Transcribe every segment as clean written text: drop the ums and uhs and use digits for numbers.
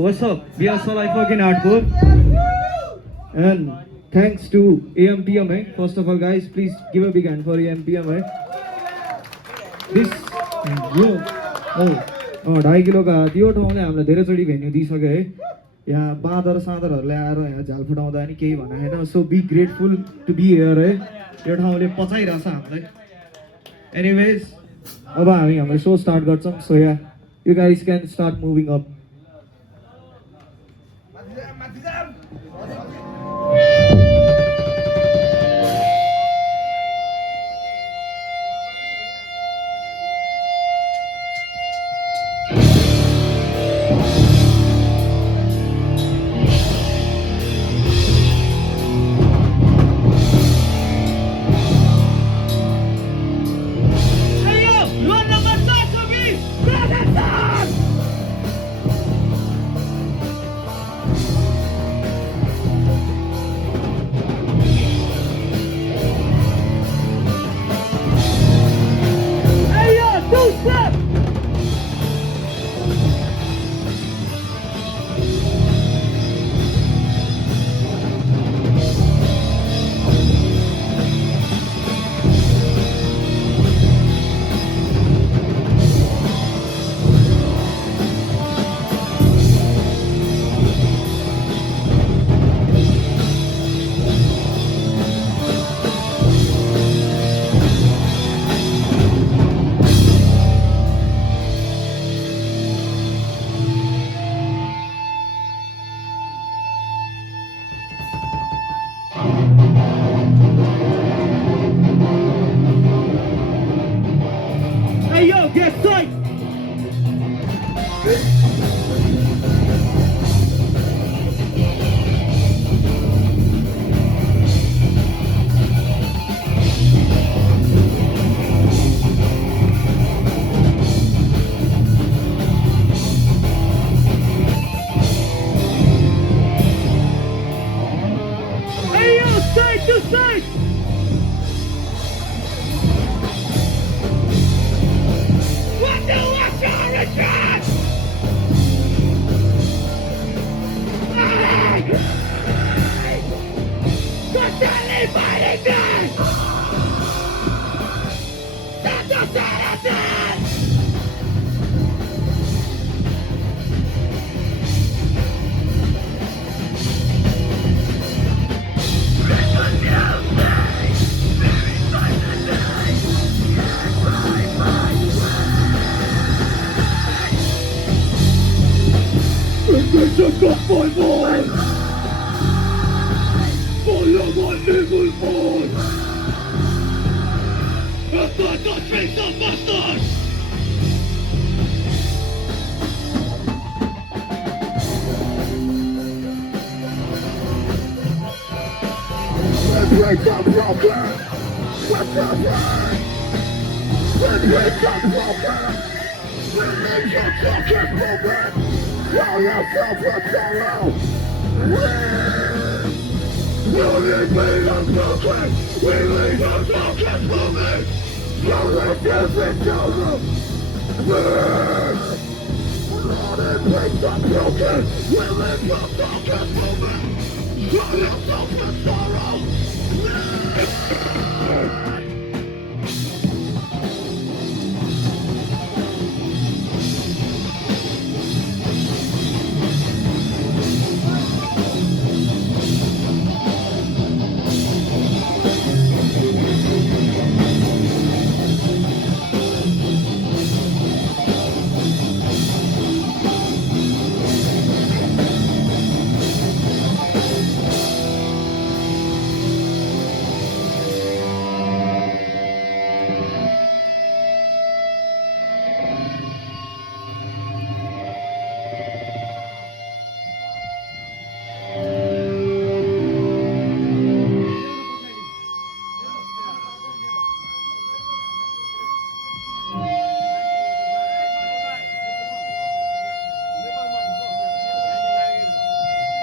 What's up? We are so like fucking hardcore. And thanks to AMPM, eh? First of all, guys, please give a big hand for AMPM, eh? This, yo, oh, 2.5 किलो का त्यो ठाउँले हामीलाई धेरैचोटि भेन्यू दिइसक्यो है यहाँ बाँदर साँदरहरूले आएर यहाँ झाल फुटाउँदा नि केही भने होइन so be grateful to be here है यो ठाउँले पचाइरहेछ हामीलाई एनिवेज अब हामी हाम्रो सो स्टार्ट गर्छौँ सो या you guys can start moving up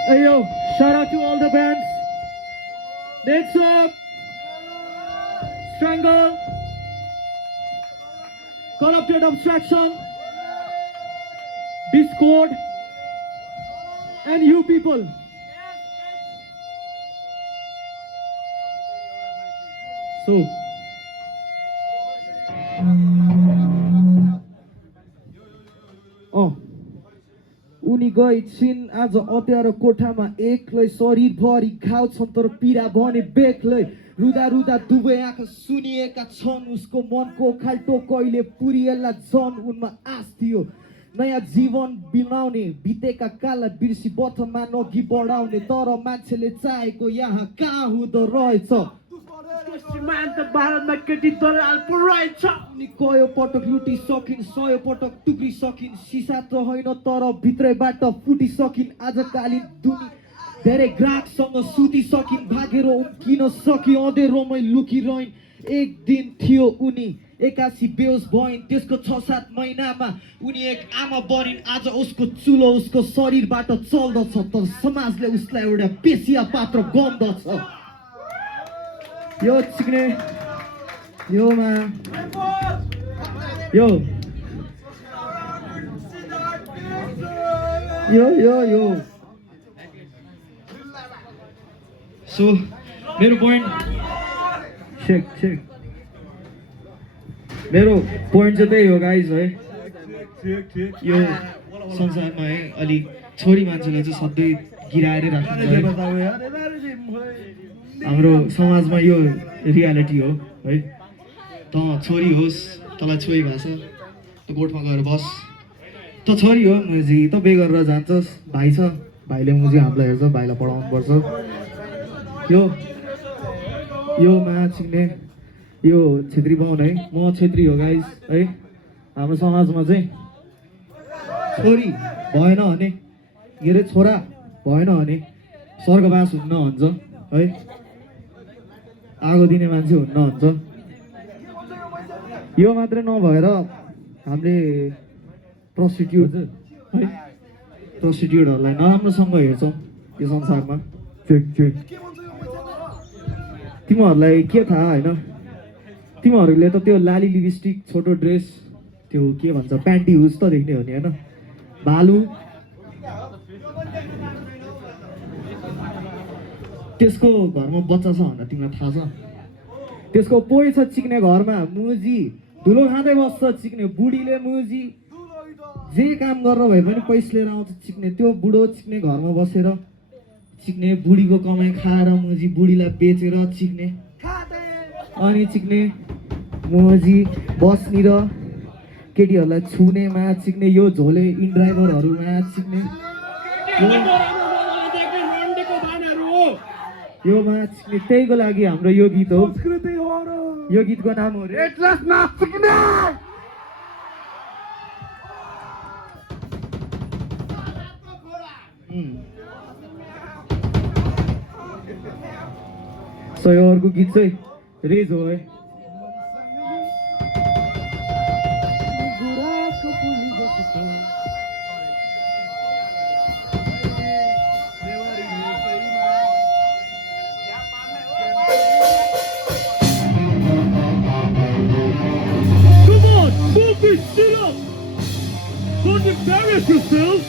Hey yo, shout out to all the bands. Next up, Strangle, Corrupted Abstraction, Discord, and you people. So, उनी गई छिन् आज अँध्यारो कोठामा एक्लै शरीरभरि घाउ छन् तर पीडा भने बेग्लै रुदा रुदा दुवै आँखा सुनिएका छन् उसको मनको खाल्टो कहिले पुरिएला झन् उनमा आश थियो नयाँ जीवन बिनाउने बितेका काललाई बिर्सी वर्तमान अघि बढाउने तर मान्छेले चाहेको यहाँ कहाँ हुँदो रहेछ सीमान्त भारतमा केटी दलाल पो रहेछ नि कयो पटक लुटी सकिन् सय पटक टुक्री सकिन् सिसा त होइन तर भित्रैबाट फुटी सकिन् आजकालीन दुनी धेरै ग्राहकसँग सुति सकिन् भागेर उम्किन सकि अँधेरोमै लुकिरहन् एक दिन थियो उनी 81 बेहोस भइन् त्यसको 6-7 महिनामा उनी एक आमा बनिन् आज उसको चुलो उसको शरीरबाट चल्दछ तर समाजले उसलाई एउटा पेसिया पात्र गन्दछ यो चिक्ने यो मा यो सो मेरो पोइन्ट मेरो पोइन्ट चाहिँ त्यही हो गाइज है यो संसारमा है अलि छोरी मान्छेलाई चाहिँ सधैँ गिराएरै राख्नुहुन्छ है हाम्रो समाजमा यो रियालिटी हो है त छोरी होस् तँलाई छोरी भएको छ त गोठमा गएर बस त छोरी हो मुजी त बे गरेर जान्छस् भाइ छ भाइले मुजी हामीलाई हेर्छ भाइलाई पढाउनु पर्छ यो मा चिन्ने यो छेत्री बाहुन है म छेत्री हो गाइस है हाम्रो समाजमा चाहिँ छोरी भएन भने के अरे छोरा भएन भने स्वर्गवास हुन्न भन्छ है आगो दिने मान्छे हुन्न भन्छ यो मात्रै नभएर हामीले प्रस्टिट्युटहरूलाई नराम्रोसँग हेर्छौँ यो संसारमा तिमीहरूलाई के थाहा होइन तिमीहरूले त त्यो लाली लिपस्टिक छोटो ड्रेस त्यो के भन्छ प्यान्टी हुज त देख्ने हो नि होइन भालु त्यसको घरमा बच्चा छ भनेर तिमीलाई थाहा छ त्यसको पोइ छ चिक्ने घरमा मुजी धुलो खाँदै बस्छ चिक्ने बुढीले मुजी जे काम गरेर भए पनि पैसा लिएर आउँछ चिक्ने त्यो बुढो चिक्ने घरमा बसेर चिक्ने बुढीको कमाइ खाएर मुजी बुढीलाई बेचेर चिक्ने अनि चिक्ने मुजी बस्ने र केटीहरूलाई छुनेमा चिक्ने यो झोले इनड्राइभरहरूमा चिक्ने यो मा चिक्ने त्यहीको लागि हाम्रो यो गीत हो यो गीतको नाम हो रेडलसमा चिक्ने सो यो अर्को गीत चाहिँ रेज हो है Don't embarrass yourself!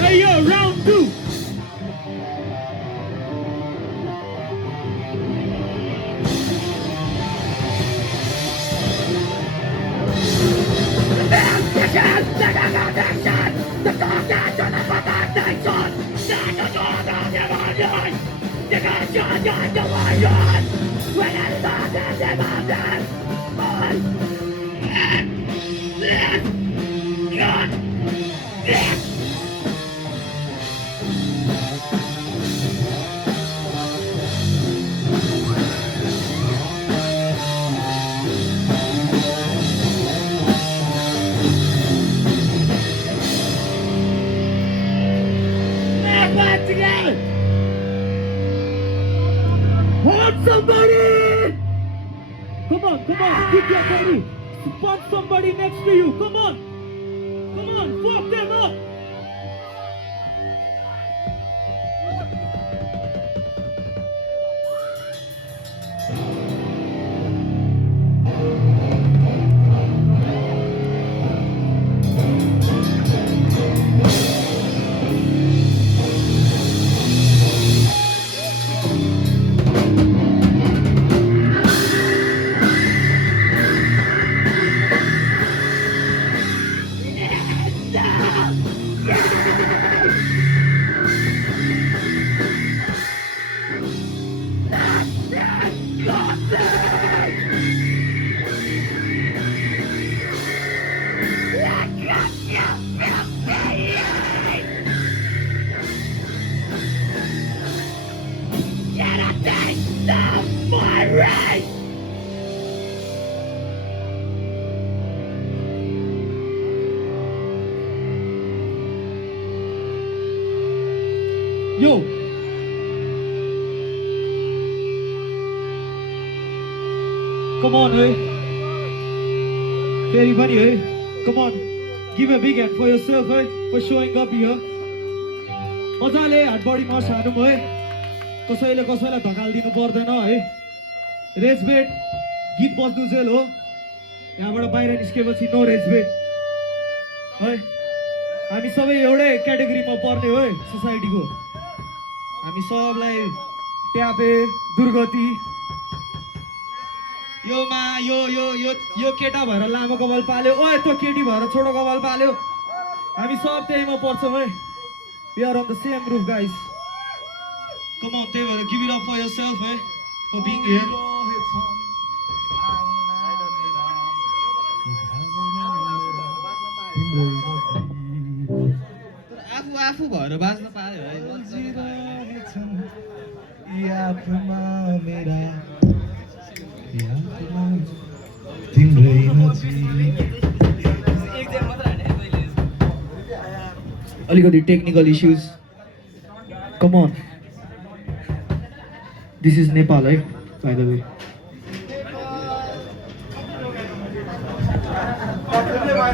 Hey yo, round 2! together. Hold somebody. Come on, keep your body. Spot somebody next to you. Come on, fuck them up. Yo. Come on, hey. Everybody, hey. Come on. Give a big hand for yourself, hey, for showing up here. मजाले हात बडीमा सार्नु है कसैले कसैलाई धकाल्दिनु पर्दैन है रेजबेट गीत बज्नु जेल हो यहाँबाट बाहिर निस्केपछि नो रेजबेट है हामी सबै एउटै क्याटेगोरीमा पर्ने हो सोसाइटीको हामी सबलाई ट्यापे दुर्गति यो केटा भएर लामो कपाल पाल्यो ओए त्यो केटी भएर छोटो कपाल पाल्यो हामी सब त्यहीमा पर्छौँ है We are on the same roof, guys. Come on, Taylor, give it up for yourself, eh? For being here. आफू भएर बाँच्न पायो है अलिकति technical issues come on this is Nepal है बाइ द वे